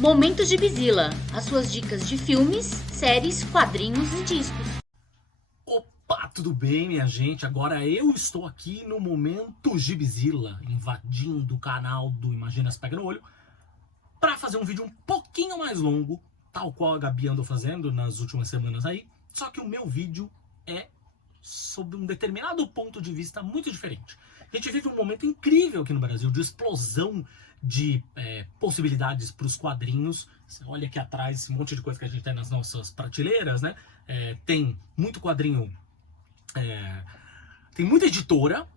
Momento Gibizila, as suas dicas de filmes, séries, quadrinhos e discos. Opa, tudo bem, minha gente? Agora eu estou aqui no Momento Gibizila, invadindo o canal do Imagina Se Pega no Olho, para fazer um vídeo um pouquinho mais longo, tal qual a Gabi andou fazendo nas últimas semanas aí, só que o meu vídeo é sob um determinado ponto de vista muito diferente. A gente vive um momento incrível aqui no Brasil de explosão de possibilidades para os quadrinhos. Você olha aqui atrás esse monte de coisa que a gente tem nas nossas prateleiras, né? Tem muito quadrinho, tem muita editora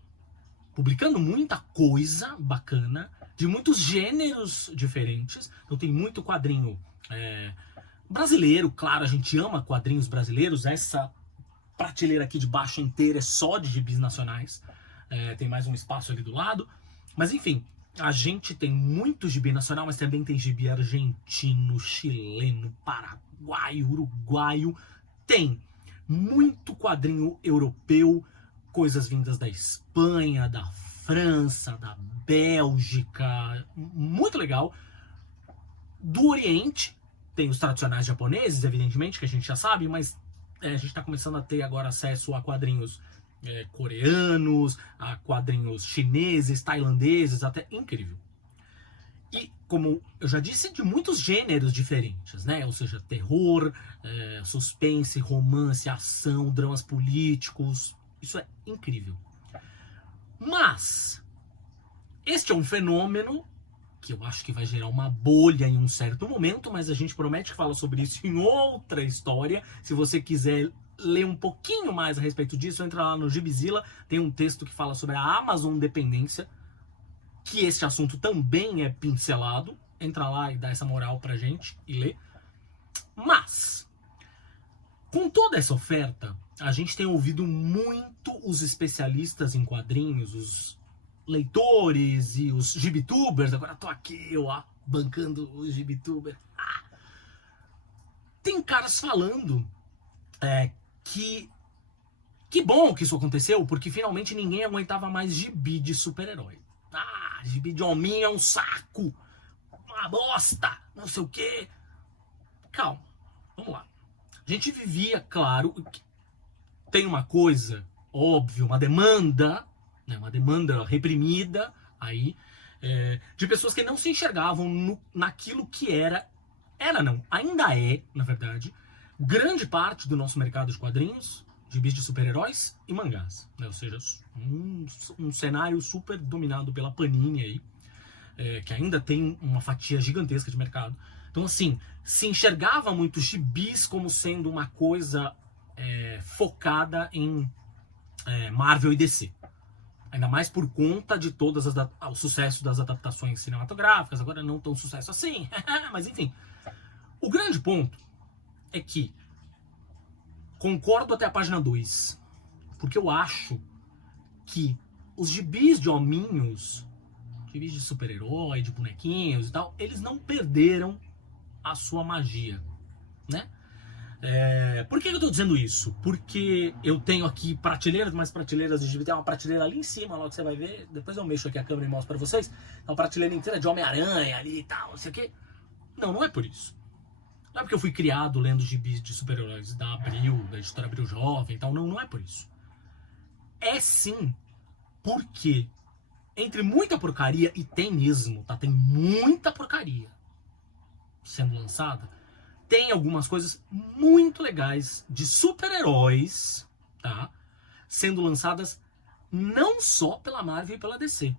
publicando muita coisa bacana, de muitos gêneros diferentes. Então tem muito quadrinho brasileiro, claro, a gente ama quadrinhos brasileiros. Essa prateleira aqui de baixo inteira é só de gibis nacionais. Tem mais um espaço ali do lado. Mas enfim, a gente tem muito gibi nacional, mas também tem gibi argentino, chileno, paraguaio, uruguaio. Tem muito quadrinho europeu, coisas vindas da Espanha, da França, da Bélgica, muito legal. Do Oriente, tem os tradicionais japoneses, evidentemente, que a gente já sabe, mas a gente está começando a ter agora acesso a quadrinhos coreanos, a quadrinhos chineses, tailandeses, até incrível. E, como eu já disse, de muitos gêneros diferentes, né? Ou seja, terror, suspense, romance, ação, dramas políticos. Isso é incrível. Mas este é um fenômeno que eu acho que vai gerar uma bolha em um certo momento, mas a gente promete que fala sobre isso em outra história. Se você quiser ler um pouquinho mais a respeito disso, entra lá no Gibizila, tem um texto que fala sobre a Amazon dependência, que esse assunto também é pincelado. Entra lá e dá essa moral pra gente e lê. Mas, com toda essa oferta, a gente tem ouvido muito os especialistas em quadrinhos, os leitores e os gibitubers. Agora tô aqui, ó, bancando os gibitubers. Tem caras falando que bom que isso aconteceu, porque finalmente ninguém aguentava mais gibi de super-herói. Gibi de hominho é um saco, uma bosta, não sei o quê. Calma, vamos lá. A gente vivia, claro, tem uma coisa, óbvio, uma demanda reprimida aí, de pessoas que não se enxergavam naquilo que ainda é, na verdade, grande parte do nosso mercado de quadrinhos, gibis de super-heróis e mangás, né? Ou seja, um cenário super dominado pela Panini aí, que ainda tem uma fatia gigantesca de mercado. Então, assim, se enxergava muito gibis como sendo uma coisa focada em Marvel e DC. Ainda mais por conta de todas o sucesso das adaptações cinematográficas, agora não tão sucesso assim, mas enfim. O grande ponto é que concordo até a página 2, porque eu acho que os gibis de hominhos, gibis de super-herói, de bonequinhos e tal, eles não perderam a sua magia, né? Por que eu tô dizendo isso? Porque eu tenho aqui prateleiras, mais prateleiras de gibi. Tem uma prateleira ali em cima, logo que você vai ver. Depois eu mexo aqui a câmera e mostro pra vocês. Tem uma prateleira inteira de Homem-Aranha ali e tal, não sei o quê. Não é por isso. Não é porque eu fui criado lendo gibis de super-heróis da Abril, da editora Abril Jovem e tal. Não é por isso. É sim porque, entre muita porcaria, e tem mesmo, tá? Tem muita porcaria sendo lançada, tem algumas coisas muito legais de super-heróis, tá? Sendo lançadas não só pela Marvel e pela DC,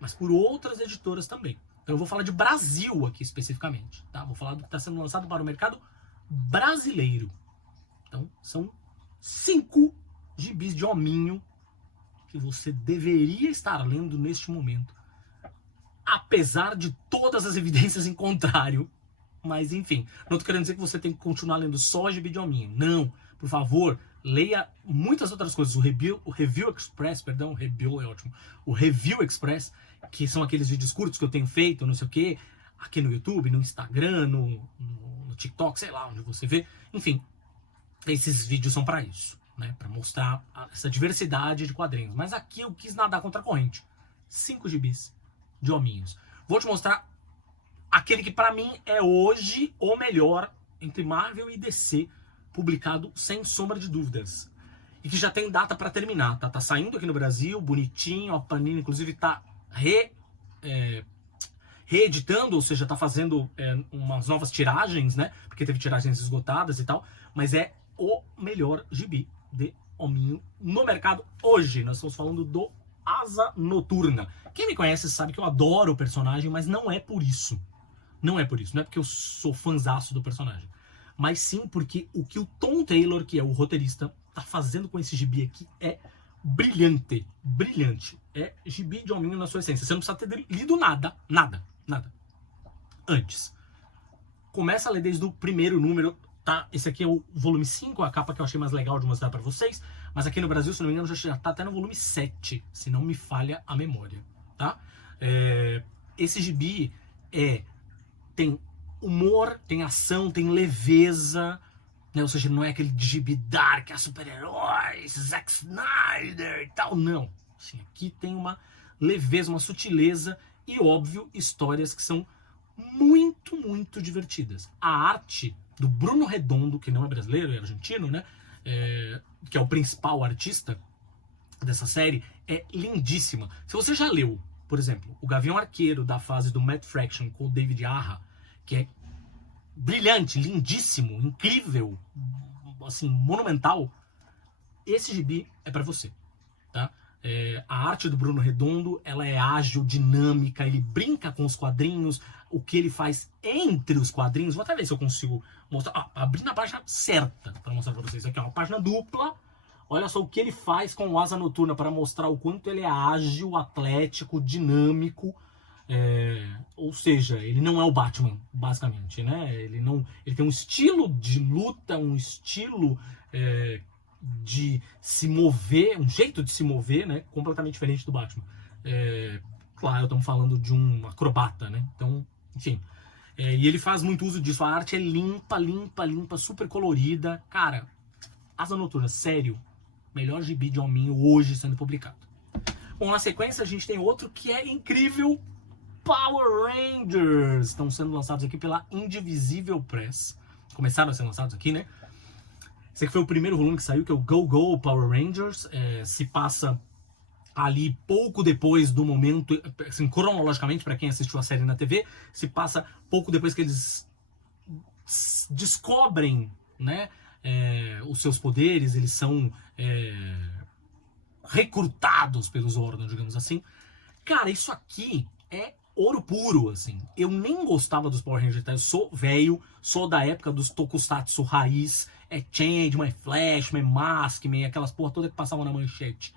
mas por outras editoras também. Então eu vou falar de Brasil aqui especificamente, tá? Vou falar do que está sendo lançado para o mercado brasileiro. Então são 5 gibis de hominho que você deveria estar lendo neste momento, apesar de todas as evidências em contrário. Mas enfim, não tô querendo dizer que você tem que continuar lendo só gibi de hominho. Não, por favor, leia muitas outras coisas. O Review Express, perdão, Review é ótimo. O Review Express, que são aqueles vídeos curtos que eu tenho feito, não sei o que, aqui no YouTube, no Instagram, no TikTok, sei lá onde você vê. Enfim, esses vídeos são para isso, né? Para mostrar essa diversidade de quadrinhos. Mas aqui eu quis nadar contra a corrente. 5 gibis de hominhos. Vou te mostrar aquele que pra mim é hoje o melhor entre Marvel e DC, publicado sem sombra de dúvidas. E que já tem data pra terminar, tá? Tá saindo aqui no Brasil, bonitinho, a Panini inclusive tá reeditando, ou seja, tá fazendo umas novas tiragens, né? Porque teve tiragens esgotadas e tal, mas é o melhor gibi de hominho no mercado hoje. Nós estamos falando do Asa Noturna. Quem me conhece sabe que eu adoro o personagem, mas não é por isso. Não é por isso, não é porque eu sou fãzaço do personagem. Mas sim porque o que o Tom Taylor, que é o roteirista, tá fazendo com esse gibi aqui é brilhante. Brilhante. É gibi de hominho na sua essência. Você não precisa ter lido nada. Nada. Antes. Começa a ler desde o primeiro número, tá? Esse aqui é o volume 5, a capa que eu achei mais legal de mostrar pra vocês. Mas aqui no Brasil, se não me engano, já tá até no volume 7, se não me falha a memória, tá? Esse gibi tem humor, tem ação, tem leveza, né? Ou seja, não é aquele gibi dark, super-heróis, Zack Snyder e tal, não. Assim, aqui tem uma leveza, uma sutileza e, óbvio, histórias que são muito, muito divertidas. A arte do Bruno Redondo, que não é brasileiro, é argentino, né? Que é o principal artista dessa série, é lindíssima. Se você já leu, por exemplo, o Gavião Arqueiro da fase do Matt Fraction com o David Aja, que é brilhante, lindíssimo, incrível, assim, monumental, esse gibi é pra você, tá? A arte do Bruno Redondo, ela é ágil, dinâmica, ele brinca com os quadrinhos, o que ele faz entre os quadrinhos. Vou até ver se eu consigo mostrar, abrindo a página certa para mostrar para vocês. Aqui é uma página dupla. Olha só o que ele faz com o Asa Noturna para mostrar o quanto ele é ágil, atlético, dinâmico. Ou seja, ele não é o Batman, basicamente, né? Ele tem um estilo de luta, um estilo de se mover, um jeito de se mover, né? Completamente diferente do Batman. Claro, estamos falando de um acrobata, né? Então, enfim. E ele faz muito uso disso. A arte é limpa, super colorida. Cara, Asa Noturna, sério, melhor gibi de hominho hoje sendo publicado. Bom, na sequência a gente tem outro que é incrível. Power Rangers estão sendo lançados aqui pela Indivisível Press. Começaram a ser lançados aqui, né? Esse aqui foi o primeiro volume que saiu, que é o Go Go Power Rangers. Se passa ali pouco depois do momento, assim, cronologicamente, para quem assistiu a série na TV, se passa pouco depois que eles descobrem, né, os seus poderes. Eles são recrutados pelos Zordon, digamos assim. Cara, isso aqui é ouro puro, assim. Eu nem gostava dos Power Rangers, tá? Eu sou velho, sou da época dos Tokusatsu raiz, Changeman, Flashman, Maskman, aquelas porra toda que passavam na manchete.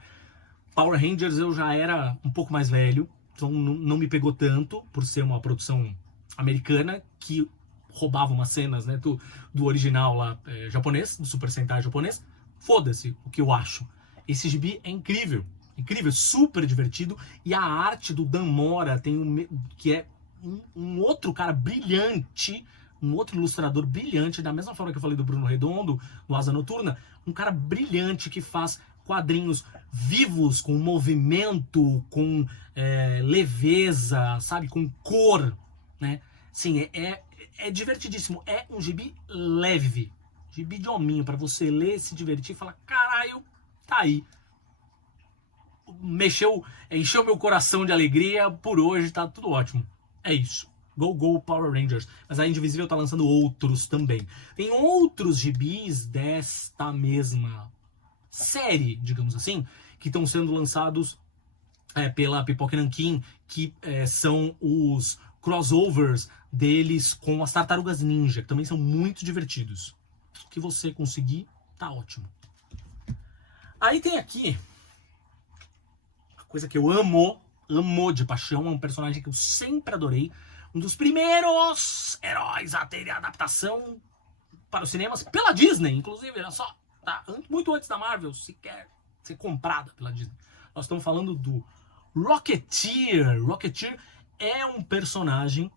Power Rangers eu já era um pouco mais velho, então não me pegou tanto, por ser uma produção americana, que roubava umas cenas, né, do original lá japonês, do Super Sentai japonês. Foda-se o que eu acho. Esse gibi é incrível. Incrível, super divertido. E a arte do Dan Mora que é um outro cara brilhante, um outro ilustrador brilhante, da mesma forma que eu falei do Bruno Redondo, no Asa Noturna, um cara brilhante que faz quadrinhos vivos, com movimento, com leveza, sabe, com cor, né? Sim, é divertidíssimo. É um gibi leve, gibi de hominho, pra você ler, se divertir e falar, caralho, tá aí. Encheu meu coração de alegria, por hoje tá tudo ótimo. É isso. Go Go Power Rangers. Mas a Indivisível tá lançando outros também. Tem outros gibis desta mesma série, digamos assim, que estão sendo lançados pela Pipoca Nankin, que são os crossovers deles com as Tartarugas Ninja, que também são muito divertidos. O que você conseguir, tá ótimo. Aí tem aqui coisa que eu amo de paixão, é um personagem que eu sempre adorei, um dos primeiros heróis a terem adaptação para os cinemas, pela Disney, inclusive, olha só, tá? Muito antes da Marvel sequer ser comprada pela Disney. Nós estamos falando do Rocketeer. Rocketeer é um personagem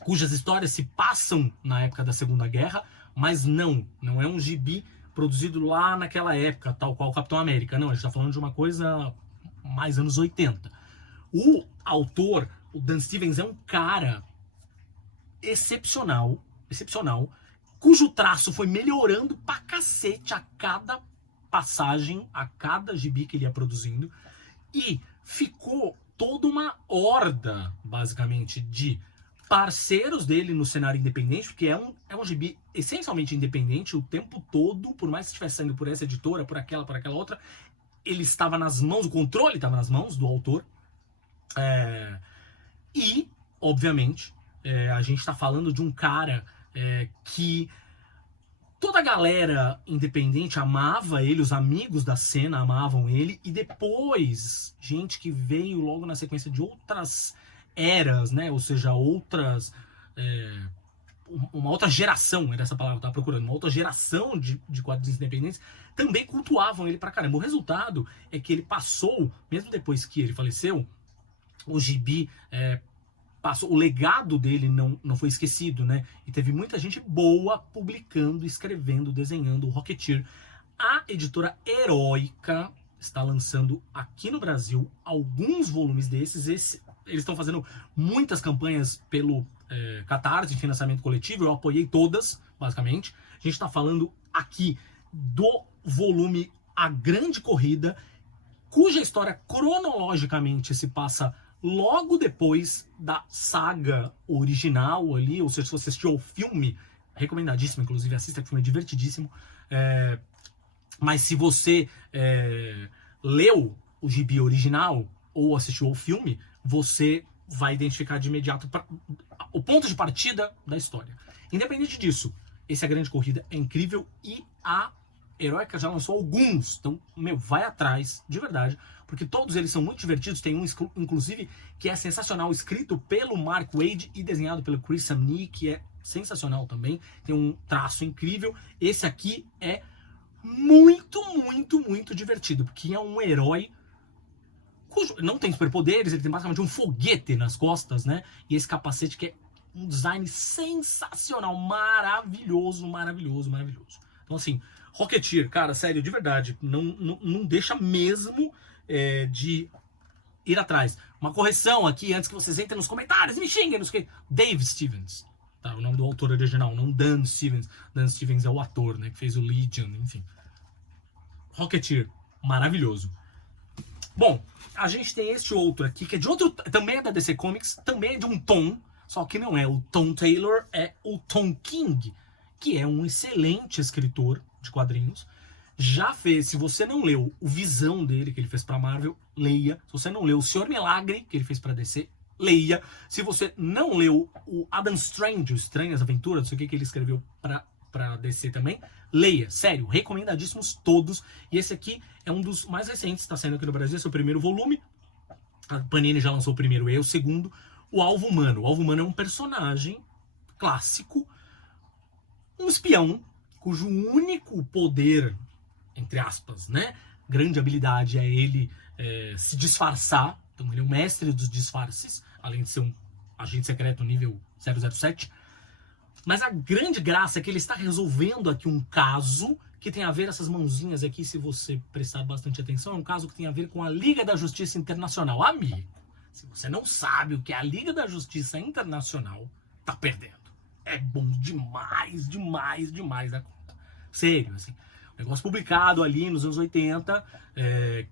cujas histórias se passam na época da Segunda Guerra, mas não é um gibi produzido lá naquela época, tal qual o Capitão América. Não, a gente está falando de uma coisa mais anos 80. O autor, o Dan Stevens, é um cara excepcional, cujo traço foi melhorando pra cacete a cada passagem, a cada gibi que ele ia produzindo, e ficou toda uma horda, basicamente, de parceiros dele no cenário independente, porque é um gibi essencialmente independente o tempo todo, por mais que estivesse saindo por essa editora, por aquela outra, ele estava nas mãos, o controle estava nas mãos do autor. E, obviamente, a gente está falando de um cara que toda a galera independente amava ele, os amigos da cena amavam ele, e depois, gente que veio logo na sequência de outras eras, né? Ou seja, uma outra geração, era essa palavra que eu tava procurando, uma outra geração de quadrinhos independentes também cultuavam ele pra caramba. O resultado é que ele passou, mesmo depois que ele faleceu, o gibi passou, o legado dele não foi esquecido, né? E teve muita gente boa publicando, escrevendo, desenhando o Rocketeer. A editora Heroica está lançando aqui no Brasil alguns volumes desses. Eles estão fazendo muitas campanhas pelo Catarse de financiamento coletivo. Eu apoiei todas, basicamente. A gente está falando aqui do volume A Grande Corrida, cuja história cronologicamente se passa logo depois da saga original ali, ou seja, se você assistiu ao filme, recomendadíssimo, inclusive, assista, que o filme é divertidíssimo. Mas se você leu o gibi original ou assistiu ao filme, você vai identificar de imediato o ponto de partida da história. Independente disso, essa Grande Corrida é incrível e a Heroica já lançou alguns, então, vai atrás, de verdade, porque todos eles são muito divertidos. Tem um, inclusive, que é sensacional, escrito pelo Mark Waid e desenhado pelo Chris Samnee, que é sensacional também, tem um traço incrível. Esse aqui é muito, muito, muito divertido, porque é um herói cujo não tem superpoderes, ele tem basicamente um foguete nas costas, né? E esse capacete que é um design sensacional, maravilhoso, maravilhoso, maravilhoso. Então, assim, Rocketeer, cara, sério, de verdade, não deixa mesmo de ir atrás. Uma correção aqui, antes que vocês entrem nos comentários e me xinguem, Dave Stevens, tá? O nome do autor original, não Dan Stevens. Dan Stevens é o ator, né, que fez o Legion, enfim. Rocketeer, maravilhoso. Bom, a gente tem este outro aqui, que é de outro, também é da DC Comics, também é de um Tom, só que não é o Tom Taylor, é o Tom King, que é um excelente escritor de quadrinhos. Já fez, se você não leu o Visão dele, que ele fez pra Marvel, leia. Se você não leu o Senhor Milagre, que ele fez pra DC, leia. Se você não leu o Adam Strange, o Estranhas Aventuras, não sei o que ele escreveu pra DC também, leia. Sério, recomendadíssimos todos. E esse aqui é um dos mais recentes, está saindo aqui no Brasil, esse é o primeiro volume. A Panini já lançou o primeiro e o segundo. O Alvo Humano. O Alvo Humano é um personagem clássico, um espião, cujo único poder, entre aspas, né, grande habilidade é ele se disfarçar. Então ele é um mestre dos disfarces, além de ser um agente secreto nível 007. Mas a grande graça é que ele está resolvendo aqui um caso que tem a ver, essas mãozinhas aqui, se você prestar bastante atenção, é um caso que tem a ver com a Liga da Justiça Internacional. Amigo, se você não sabe o que é a Liga da Justiça Internacional, tá perdendo. É bom demais, demais, demais da conta. Sério, assim. Um negócio publicado ali nos anos 80,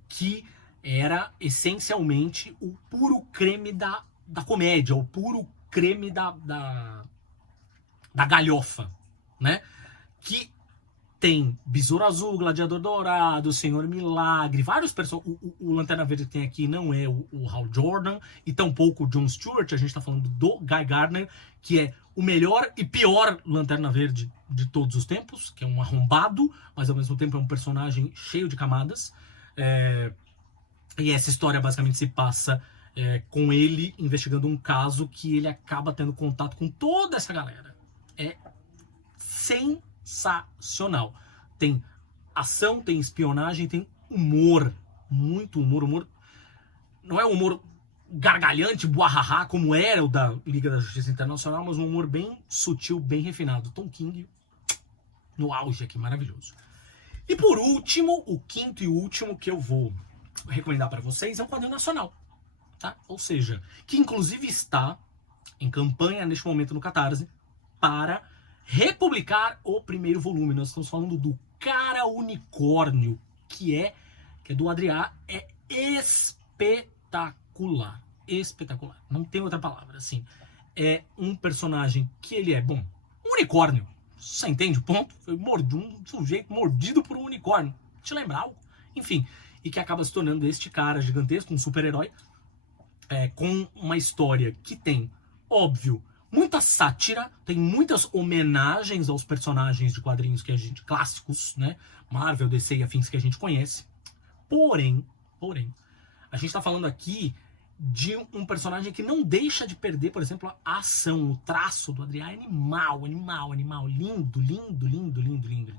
que era essencialmente o puro creme da comédia, o puro creme da galhofa, né? Que tem Besouro Azul, Gladiador Dourado, Senhor Milagre, vários personagens. O Lanterna Verde que tem aqui não é o Hal Jordan, e tampouco o John Stewart. A gente tá falando do Guy Gardner, que é o melhor e pior Lanterna Verde de todos os tempos, que é um arrombado, mas ao mesmo tempo é um personagem cheio de camadas. E essa história basicamente se passa com ele investigando um caso que ele acaba tendo contato com toda essa galera. É sensacional. Tem ação, tem espionagem, tem humor. Muito humor. Não é humor gargalhante, buahaha, como era o da Liga da Justiça Internacional, mas um humor bem sutil, bem refinado. Tom King no auge aqui, maravilhoso. E por último, o quinto e último que eu vou recomendar para vocês é um quadrinho nacional, tá? Ou seja, que inclusive está em campanha neste momento no Catarse para republicar o primeiro volume. Nós estamos falando do Cara Unicórnio, que é do Adrià, é espetacular. Espetacular. Não tem outra palavra, assim. É um personagem que ele é, bom, um unicórnio. Você entende o ponto? Foi um sujeito mordido por um unicórnio. Te lembra algo? Enfim, e que acaba se tornando este cara gigantesco, um super-herói, com uma história que tem, óbvio, muita sátira, tem muitas homenagens aos personagens de quadrinhos que a gente, clássicos, né? Marvel, DC e afins que a gente conhece. Porém, a gente tá falando aqui de um personagem que não deixa de perder, por exemplo, a ação, o traço do Adrià é animal, lindo,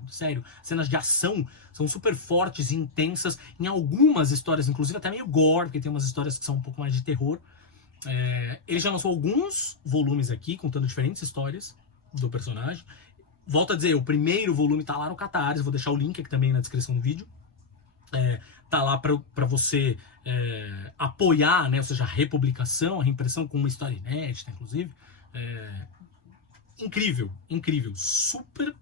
sério. Cenas de ação são super fortes e intensas, em algumas histórias, inclusive até meio gore, porque tem umas histórias que são um pouco mais de terror. Ele já lançou alguns volumes aqui, contando diferentes histórias do personagem. Volto a dizer, o primeiro volume tá lá no Catarse, vou deixar o link aqui também na descrição do vídeo. Tá lá para você apoiar, né? Ou seja, a republicação, a reimpressão com uma história inédita, inclusive. Incrível, super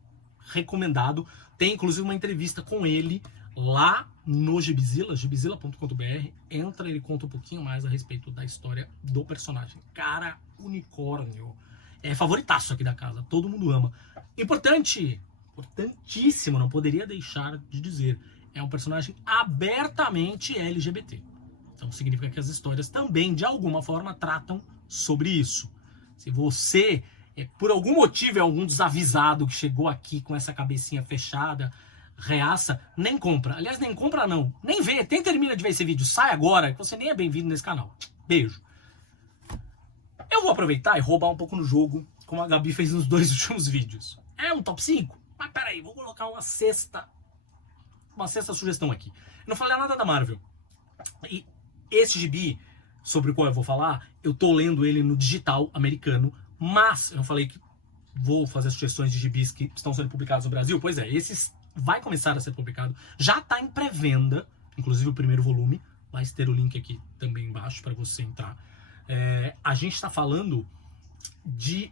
recomendado. Tem inclusive uma entrevista com ele lá no Gibizilla, gibizilla.com.br. Entra, ele conta um pouquinho mais a respeito da história do personagem. Cara Unicórnio. É favoritaço aqui da casa, todo mundo ama. Importantíssimo, não poderia deixar de dizer. É um personagem abertamente LGBT. Então significa que as histórias também, de alguma forma, tratam sobre isso. Se você, por algum motivo, é algum desavisado que chegou aqui com essa cabecinha fechada, reaça, nem compra. Aliás, nem compra não. Nem vê, nem termina de ver esse vídeo. Sai agora, que você nem é bem-vindo nesse canal. Beijo. Eu vou aproveitar e roubar um pouco no jogo, como a Gabi fez nos 2 últimos vídeos. É um top 5? Mas peraí, vou colocar uma sexta sugestão aqui. Eu não falei nada da Marvel. E esse gibi, sobre o qual eu vou falar, eu tô lendo ele no digital americano, mas eu não falei que vou fazer sugestões de gibis que estão sendo publicados no Brasil. Pois é, esses vai começar a ser publicado. Já tá em pré-venda, inclusive o primeiro volume. Vai ter o link aqui também embaixo para você entrar. A gente tá falando de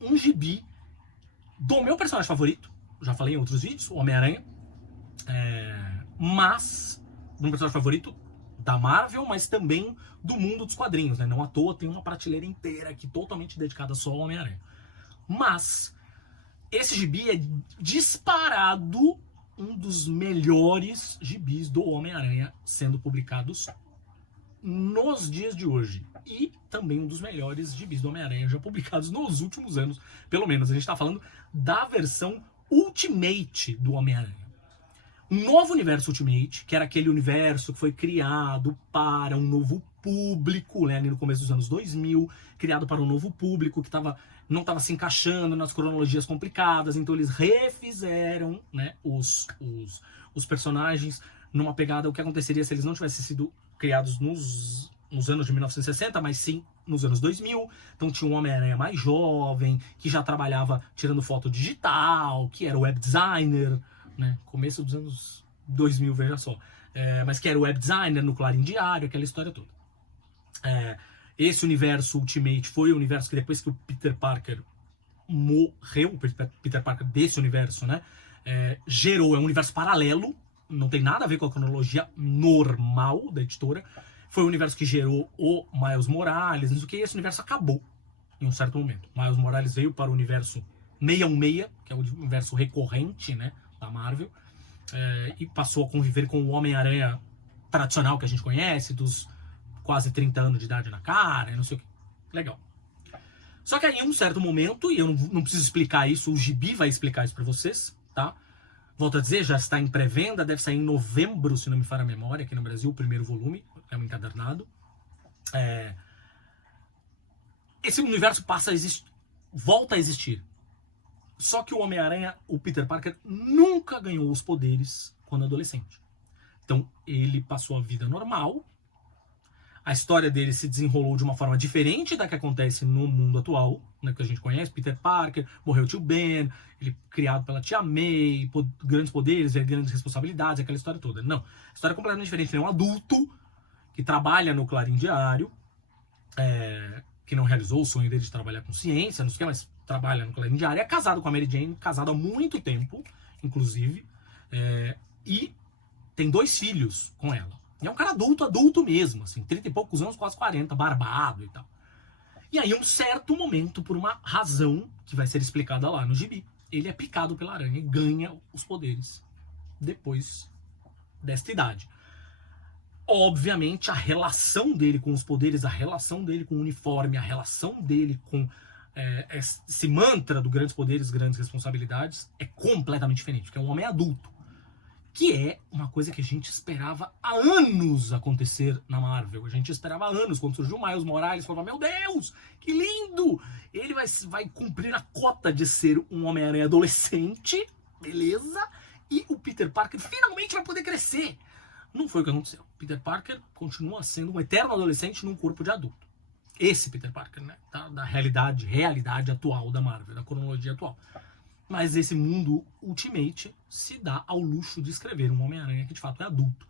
um gibi do meu personagem favorito. Já falei em outros vídeos, o Homem-Aranha. Mas do meu personagem favorito da Marvel, mas também do mundo dos quadrinhos, né? Não à toa tem uma prateleira inteira aqui totalmente dedicada só ao Homem-Aranha. Mas esse gibi é disparado um dos melhores gibis do Homem-Aranha sendo publicados nos dias de hoje. E também um dos melhores gibis do Homem-Aranha já publicados nos últimos anos. Pelo menos a gente está falando da versão Ultimate do Homem-Aranha. Um novo universo Ultimate, que era aquele universo que foi criado para um novo público, né, ali no começo dos anos 2000, criado para um novo público que não estava se encaixando nas cronologias complicadas, então eles refizeram, né, os personagens numa pegada, o que aconteceria se eles não tivessem sido criados nos anos de 1960, mas sim nos anos 2000. Então tinha um Homem-Aranha mais jovem, que já trabalhava tirando foto digital, que era web designer, né? Começo dos anos 2000, veja só. Mas que era web designer no Clarim Diário, aquela história toda. Esse universo Ultimate foi o universo que depois que o Peter Parker morreu, o Peter Parker desse universo, né? Gerou, é um universo paralelo, não tem nada a ver com a cronologia normal da editora. Foi o universo que gerou o Miles Morales, não sei o que, e esse universo acabou em um certo momento. Miles Morales veio para o universo 616, que é o universo recorrente, né, da Marvel, e passou a conviver com o Homem-Aranha tradicional que a gente conhece, dos quase 30 anos de idade na cara, não sei o que. Legal. Só que aí, em um certo momento, e eu não preciso explicar isso, o gibi vai explicar isso pra vocês, tá? Volto a dizer, já está em pré-venda, deve sair em novembro, se não me falha a memória, aqui no Brasil, o primeiro volume, é um encadernado. Esse universo volta a existir. Só que o Homem-Aranha, o Peter Parker, nunca ganhou os poderes quando adolescente. Então, ele passou a vida normal. A história dele se desenrolou de uma forma diferente da que acontece no mundo atual, né, que a gente conhece. Peter Parker, morreu o tio Ben, ele criado pela tia May, grandes poderes, grandes responsabilidades, aquela história toda. Não, a história é completamente diferente. Ele é um adulto que trabalha no Clarim Diário, que não realizou o sonho dele de trabalhar com ciência, não sei o que, mas trabalha no colégio diário, é casado com a Mary Jane, casado há muito tempo, inclusive, e tem 2 filhos com ela. E é um cara adulto mesmo, assim, 30 e poucos anos, quase 40, barbado e tal. E aí, um certo momento, por uma razão que vai ser explicada lá no gibi, ele é picado pela aranha e ganha os poderes depois desta idade. Obviamente, a relação dele com os poderes, a relação dele com o uniforme, a relação dele com esse mantra do grandes poderes, grandes responsabilidades, é completamente diferente, porque é um homem adulto. Que é uma coisa que a gente esperava há anos acontecer na Marvel. A gente esperava há anos, quando surgiu o Miles Morales, falava, meu Deus, que lindo! Ele vai cumprir a cota de ser um Homem-Aranha adolescente, beleza? E o Peter Parker finalmente vai poder crescer. Não foi o que aconteceu. Peter Parker continua sendo um eterno adolescente num corpo de adulto. Esse Peter Parker, né? Da realidade atual da Marvel, da cronologia atual. Mas esse mundo Ultimate se dá ao luxo de escrever um Homem-Aranha que de fato é adulto.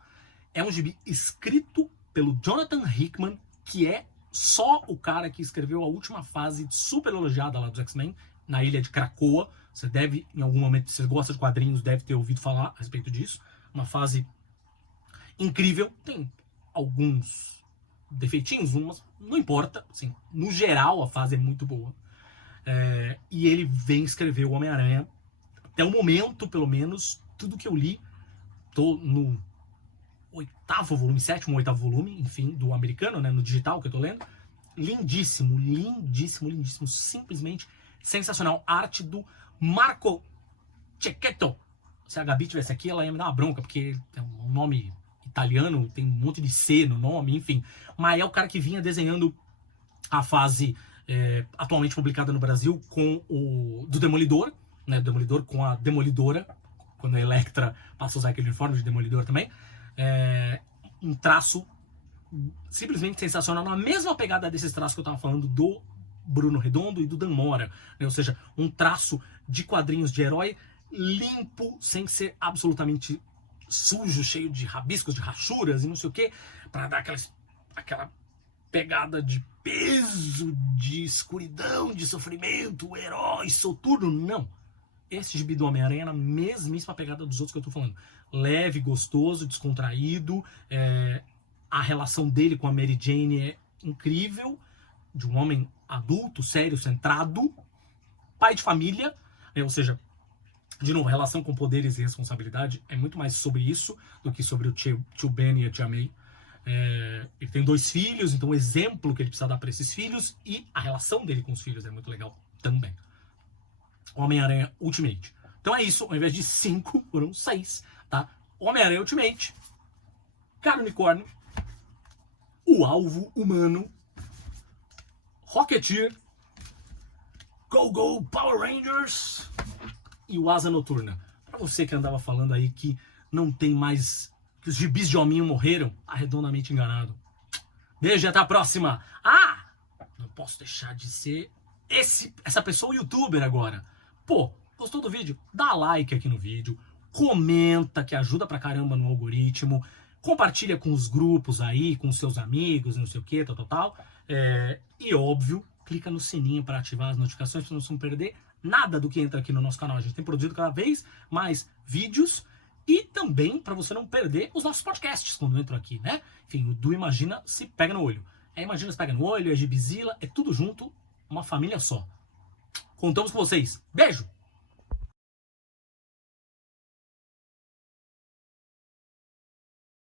É um gibi escrito pelo Jonathan Hickman, que é só o cara que escreveu a última fase super elogiada lá dos X-Men, na ilha de Krakoa. Você deve, em algum momento, se você gosta de quadrinhos, deve ter ouvido falar a respeito disso. Uma fase incrível. Tem alguns defeitinhos, mas não importa. Assim, no geral, a fase é muito boa. E ele vem escrever o Homem-Aranha. Até o momento, pelo menos, tudo que eu li, tô no 8º volume, 7º ou 8º volume, enfim, do americano, né, no digital que eu tô lendo. Lindíssimo, lindíssimo, lindíssimo, simplesmente sensacional. Arte do Marco Cecchetto. Se a Gabi tivesse aqui, ela ia me dar uma bronca, porque é um nome italiano, tem um monte de C no nome, enfim. Mas é o cara que vinha desenhando a fase atualmente publicada no Brasil com o do Demolidor, né? Demolidor com a Demolidora, quando a Elektra passa a usar aquele uniforme de Demolidor também. Um traço simplesmente sensacional, na mesma pegada desses traços que eu tava falando do Bruno Redondo e do Dan Mora, né? Ou seja, um traço de quadrinhos de herói limpo, sem ser absolutamente sujo, cheio de rabiscos, de rachuras e não sei o que, para dar aquela pegada de peso, de escuridão, de sofrimento, herói, soturno. Não. Esse gibi do Homem-Aranha é na mesmíssima pegada dos outros que eu tô falando. Leve, gostoso, descontraído. A relação dele com a Mary Jane é incrível. De um homem adulto, sério, centrado. Pai de família. Ou seja, de novo, relação com poderes e responsabilidade é muito mais sobre isso do que sobre o tio Ben e a tia May. Ele tem 2 filhos, então o exemplo que ele precisa dar para esses filhos e a relação dele com os filhos é muito legal também. Homem-Aranha Ultimate. Então é isso, ao invés de 5, foram 6, tá? Homem-Aranha Ultimate, Cara Unicórnio, o Alvo Humano, Rocketeer, Go Go Power Rangers e o Asa Noturna. Pra você que andava falando aí que não tem mais, que os gibis de hominho morreram, tá redondamente enganado. Beijo e até a próxima. Não posso deixar de ser essa pessoa youtuber agora. Pô, gostou do vídeo? Dá like aqui no vídeo, comenta que ajuda pra caramba no algoritmo, compartilha com os grupos aí, com seus amigos, não sei o que, tal. E óbvio, clica no sininho para ativar as notificações para não perder nada do que entra aqui no nosso canal. A gente tem produzido cada vez mais vídeos e também para você não perder os nossos podcasts quando entram aqui, né? Enfim, o do Imagina se pega no olho. Imagina se pega no olho, é Gibizila, é tudo junto, uma família só. Contamos com vocês. Beijo!